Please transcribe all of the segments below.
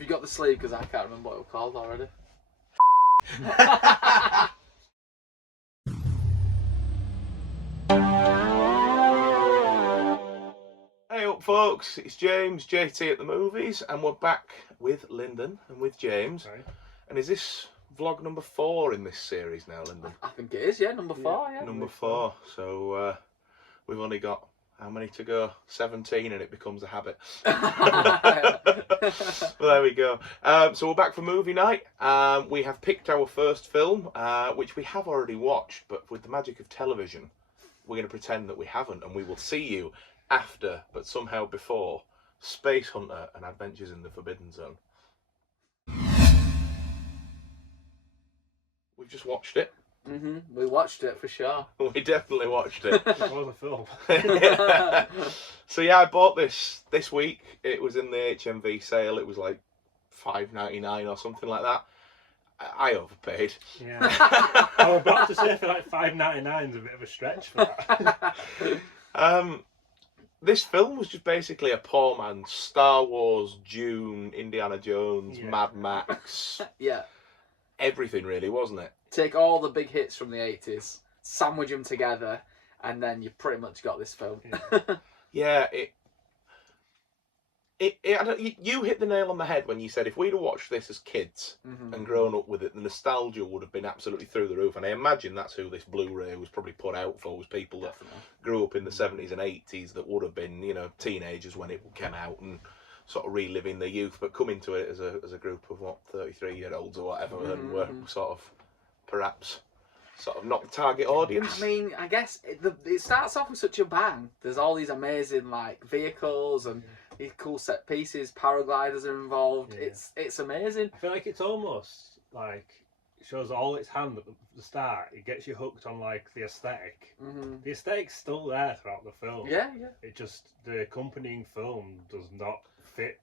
Have you got the sleeve? Because I can't remember what it was called already. Hey up folks, it's James, JT at the movies, and we're back with Lyndon and with James. Right. And is this vlog number 4 in this series now, Lyndon? I think it is, yeah, number 4, yeah. Number 4, so we've only got, how many to go? 17 and it becomes a habit. Well, there we go. So we're back for movie night. We have picked our first film, which we have already watched, but with the magic of television, we're going to pretend that we haven't, and we will see you after, but somehow before, Space Hunter and Adventures in the Forbidden Zone. We've just watched it. We watched it for sure. We definitely watched it. It was a film. Yeah. So yeah, I bought this week. It was in the HMV sale. It was like $5.99 or something like that. I overpaid. Yeah. I was about to say for like $5.99 is a bit of a stretch for that. This film was just basically a poor man's Star Wars, Dune, Indiana Jones, Yeah. Mad Max, Yeah. everything really, wasn't it? Take all the big hits from the 80s, sandwich them together, and then you pretty much got this film. Yeah, you hit the nail on the head when you said if we'd have watched this as kids and grown up with it, the nostalgia would have been absolutely through the roof. And I imagine that's who this Blu-ray was probably put out for, was people that grew up in the 70s and 80s that would have been, you know, teenagers when it came out and sort of reliving their youth, but coming to it as a group of, 33-year-olds or whatever, and were sort of perhaps sort of not the target audience. I mean, I guess it starts off with such a bang. There's all these amazing like vehicles and these cool set pieces. Paragliders are involved. Yeah. It's amazing. I feel like it's almost like it shows all its hand at the start. It gets you hooked on like the aesthetic. The aesthetic's still there throughout the film. Yeah. It just, the accompanying film does not fit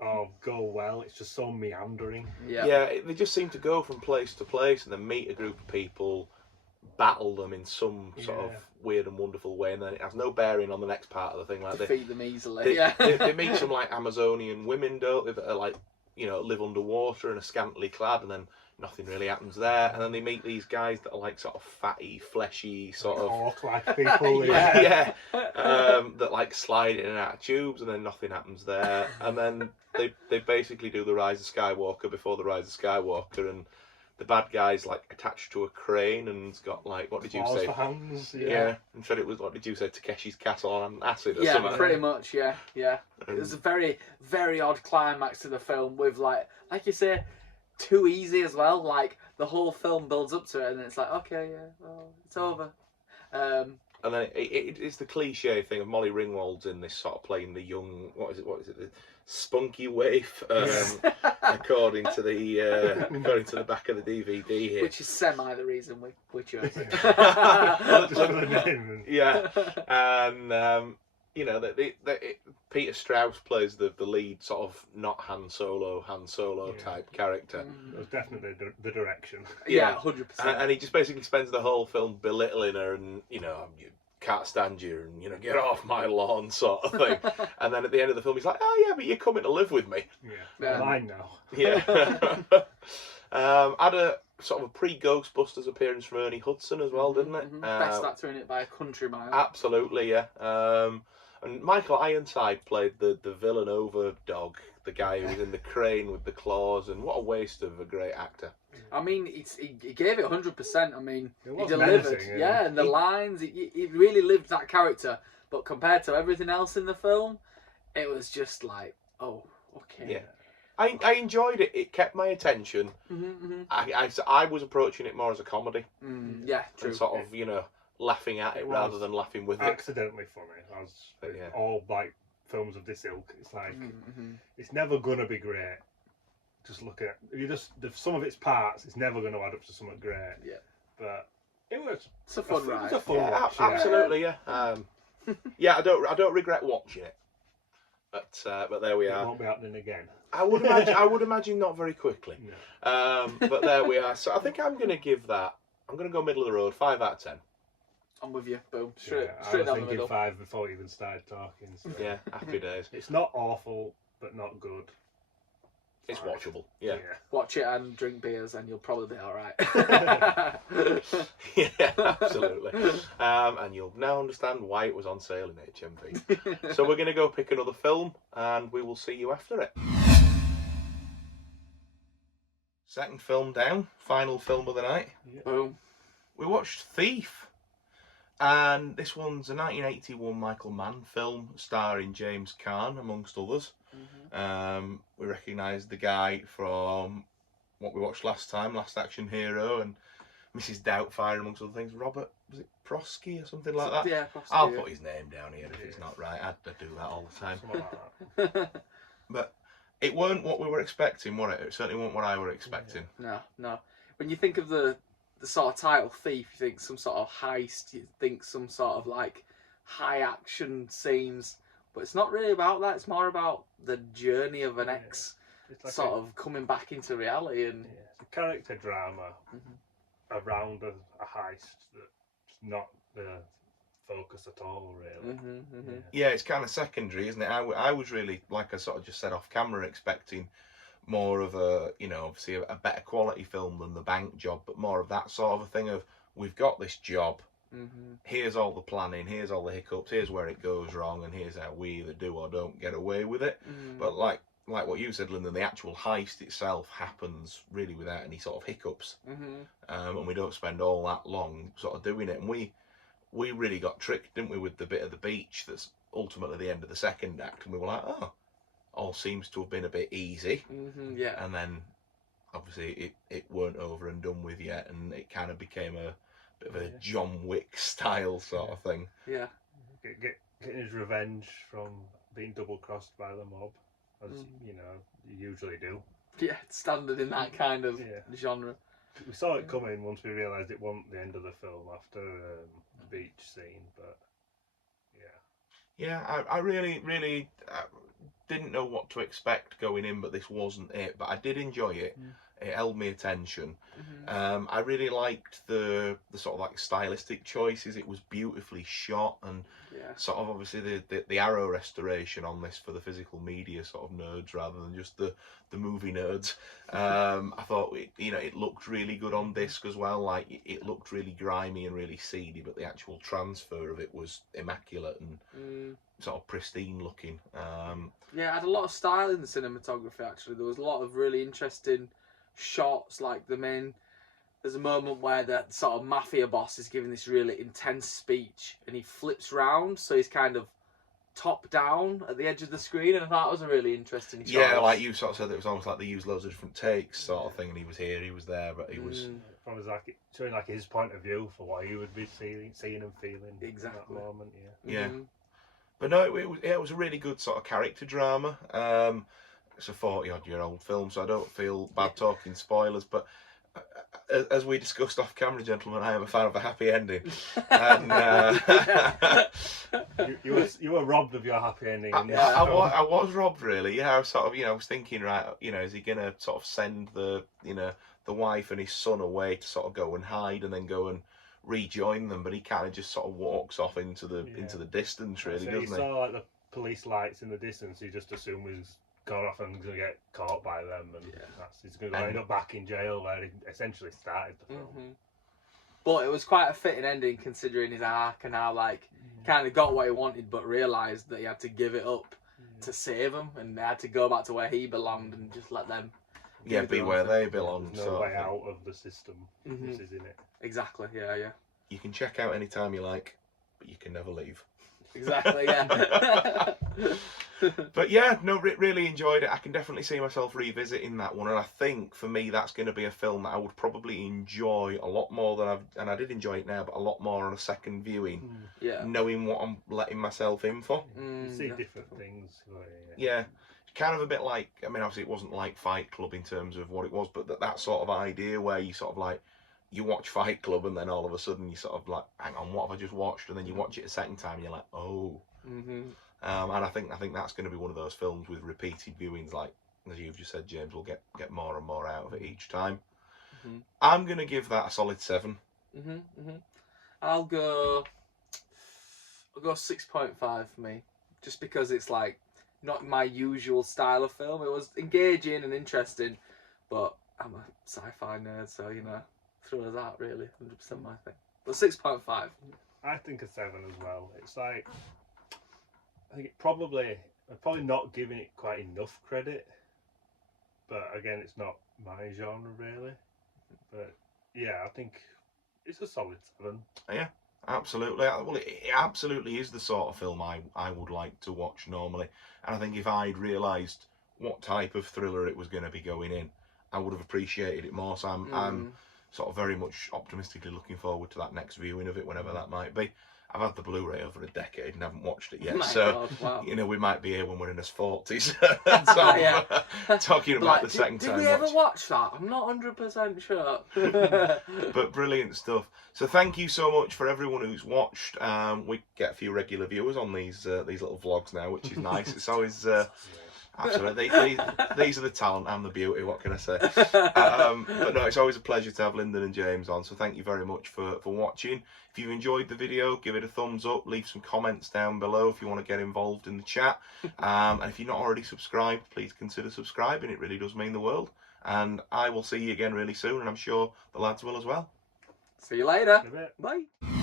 or go well. It's just so meandering. Yeah. They just seem to go from place to place and then meet a group of people, battle them in some sort of weird and wonderful way, and then it has no bearing on the next part of the thing. Like Defeat them easily. they meet some like Amazonian women, don't they, that are like, you know, live underwater and are scantily clad, and then nothing really happens there. And then they meet these guys that are like sort of fatty, fleshy, sort of orc-like people. that like slide in and out of tubes, and then nothing happens there. And then they basically do the Rise of Skywalker before the Rise of Skywalker, and the bad guy's like attached to a crane and it's got like, what did you say? For hands, and said it was, what did you say, Takeshi's Castle on acid or yeah, something? pretty much. Yeah. It was a very, very odd climax to the film with like you say, too easy as well. Like the whole film builds up to it, and it's like, okay, it's over. And then it's the cliche thing of Molly Ringwald's in this sort of playing the young, what is it, the Spunky Waif, according to the back of the DVD here. Which is semi the reason we chose it. Yeah, and you know Peter Strauss plays the lead sort of not Han Solo type character. It was definitely the direction. Yeah, 100%. And he just basically spends the whole film belittling her, and you know, you can't stand you, and you know, get off my lawn sort of thing. And then at the end of the film he's like, oh yeah, but you're coming to live with me. Yeah, mine now. Yeah. Had a sort of a pre-Ghostbusters appearance from Ernie Hudson as well, didn't it? Best actor in it by a country mile. Absolutely, yeah. And Michael Ironside played the Villanova dog, the guy who was in the crane with the claws, and what a waste of a great actor. I mean, he gave it 100%. I mean, he delivered. Menacing, and the lines, he really lived that character. But compared to everything else in the film, it was just like, oh, okay. Yeah. I enjoyed it. It kept my attention. I was approaching it more as a comedy. Yeah, true. And sort of, you know, laughing at it rather than laughing with it. Accidentally funny, as all like films of this ilk. It's like it's never gonna be great. Just look at some of its parts. It's never going to add up to something great. Yeah, but it was. It's a fun ride. It was a fun watch. Absolutely, yeah. Yeah, I don't regret watching it. But there we are. It won't be happening again. I would imagine not very quickly. No. But there we are. So I think I'm going to give that. I'm going to go middle of the road. 5 out of 10. I'm with you. Boom. Straight I was down the thinking middle. 5 before we even started talking. So. Yeah, happy days. It's not awful, but not good. It's watchable. Yeah. Watch it and drink beers, and you'll probably be all right. Yeah, absolutely. And you'll now understand why it was on sale in HMV. So we're going to go pick another film, and we will see you after it. Second film down, final film of the night. Boom. We watched Thief. And this one's a 1981 Michael Mann film starring James Caan, amongst others. We recognised the guy from what we watched last time, Last Action Hero, and Mrs. Doubtfire, amongst other things. Robert, was it Prosky or something like that? Yeah, Prosky. I'll put his name down here if it's not right. I do that all the time. But it weren't what we were expecting, was it? It certainly weren't what I were expecting. No. When you think of the sort of title Thief, you think some sort of heist, you think some sort of like high action scenes, but it's not really about that. It's more about the journey of an ex like sort of coming back into reality, and it's a character drama around a heist that's not the focus at all, really. Yeah, it's kind of secondary, isn't it? I was really, like I sort of just said off camera, expecting more of a, obviously a better quality film than The Bank Job, but more of that sort of a thing of, we've got this job, here's all the planning, here's all the hiccups, here's where it goes wrong, and here's how we either do or don't get away with it. But like what you said, Lyndon, the actual heist itself happens really without any sort of hiccups. And we don't spend all that long sort of doing it. And we really got tricked, didn't we, with the bit of the beach that's ultimately the end of the second act, and we were like, oh, all seems to have been a bit easy. And then obviously it weren't over and done with yet, and it kind of became a bit of a John Wick style sort of thing. Getting his revenge from being double crossed by the mob, as you usually do. Yeah, it's standard in that kind of genre. We saw it coming once we realised it wasn't the end of the film after the beach scene, but I really didn't know what to expect going in, but this wasn't it. But I did enjoy it. It held me attention. I really liked the sort of like stylistic choices. It was beautifully shot, and sort of obviously the arrow restoration on this for the physical media sort of nerds rather than just the movie nerds. I thought it looked really good on disc as well. Like it looked really grimy and really seedy, but the actual transfer of it was immaculate and sort of pristine looking. It had a lot of style in the cinematography. Actually, there was a lot of really interesting shots. Like there's a moment where the sort of mafia boss is giving this really intense speech, and he flips round, so he's kind of top down at the edge of the screen, and I thought it was a really interesting choice. Yeah, like you sort of said, it was almost like they used loads of different takes sort of thing, and he was here, he was there, but he was from showing like his point of view for what he would be seeing and feeling exactly at that moment. But no, it was a really good sort of character drama. It's a 40-odd-year-old film, so I don't feel bad talking spoilers, but as we discussed off camera, gentlemen, I am a fan of a happy ending. And you were robbed of your happy ending. I was robbed, really. Yeah, I was sort of, I was thinking, right, is he gonna sort of send the wife and his son away to sort of go and hide and then go and rejoin them? But he kind of just sort of walks off into the distance, really, doesn't he? So he saw like the police lights in the distance. He just assumed he's gone off and going to get caught by them, and he's going to end up back in jail where he essentially started the film. But it was quite a fitting ending considering his arc and how kind of got what he wanted, but realised that he had to give it up to save them, and they had to go back to where he belonged and just let them be where they belong. There's no way out of the system. This is in it. Exactly. Yeah. You can check out anytime you like, but you can never leave. Exactly. Yeah. But yeah, no, really enjoyed it. I can definitely see myself revisiting that one, and I think for me that's going to be a film that I would probably enjoy a lot more than I did enjoy it now, but a lot more on a second viewing. Knowing what I'm letting myself in for. You see different things. Yeah. Kind of a bit like, I mean, obviously it wasn't like Fight Club in terms of what it was, but that sort of idea where you sort of like, you watch Fight Club and then all of a sudden you sort of like, hang on, what have I just watched? And then you watch it a second time and you're like, oh. And I think that's going to be one of those films with repeated viewings, like as you've just said, James, will get more and more out of it each time. I'm going to give that a solid 7. I'll go 6.5 for me, just because it's like not my usual style of film. It was engaging and interesting, but I'm a sci-fi nerd, so you know, thrillers out really 100% my thing. But 6.5. I think a 7 as well. It's like, I think I'm probably not giving it quite enough credit, but again, it's not my genre really. But yeah, I think it's a solid 7. Yeah, absolutely. Well, it absolutely is the sort of film I would like to watch normally. And I think if I'd realised what type of thriller it was going to be going in, I would have appreciated it more. So I'm sort of very much optimistically looking forward to that next viewing of it, whenever that might be. I've had the Blu-ray over a decade and haven't watched it yet, so wow. you know, we might be here when we're in his 40s talking about like, the second did time. Did we ever watch that? I'm not 100% sure. But brilliant stuff. So thank you so much for everyone who's watched. We get a few regular viewers on these little vlogs now, which is nice. It's always absolutely these are the talent and the beauty. What can I say? But no, it's always a pleasure to have Lyndon and James on. So thank you very much for watching. If you've enjoyed the video, give it a thumbs up. Leave some comments down below if you want to get involved in the chat. And if you're not already subscribed, please consider subscribing. It really does mean the world. And I will see you again really soon, and I'm sure the lads will as well. See you later. In a bit. Bye.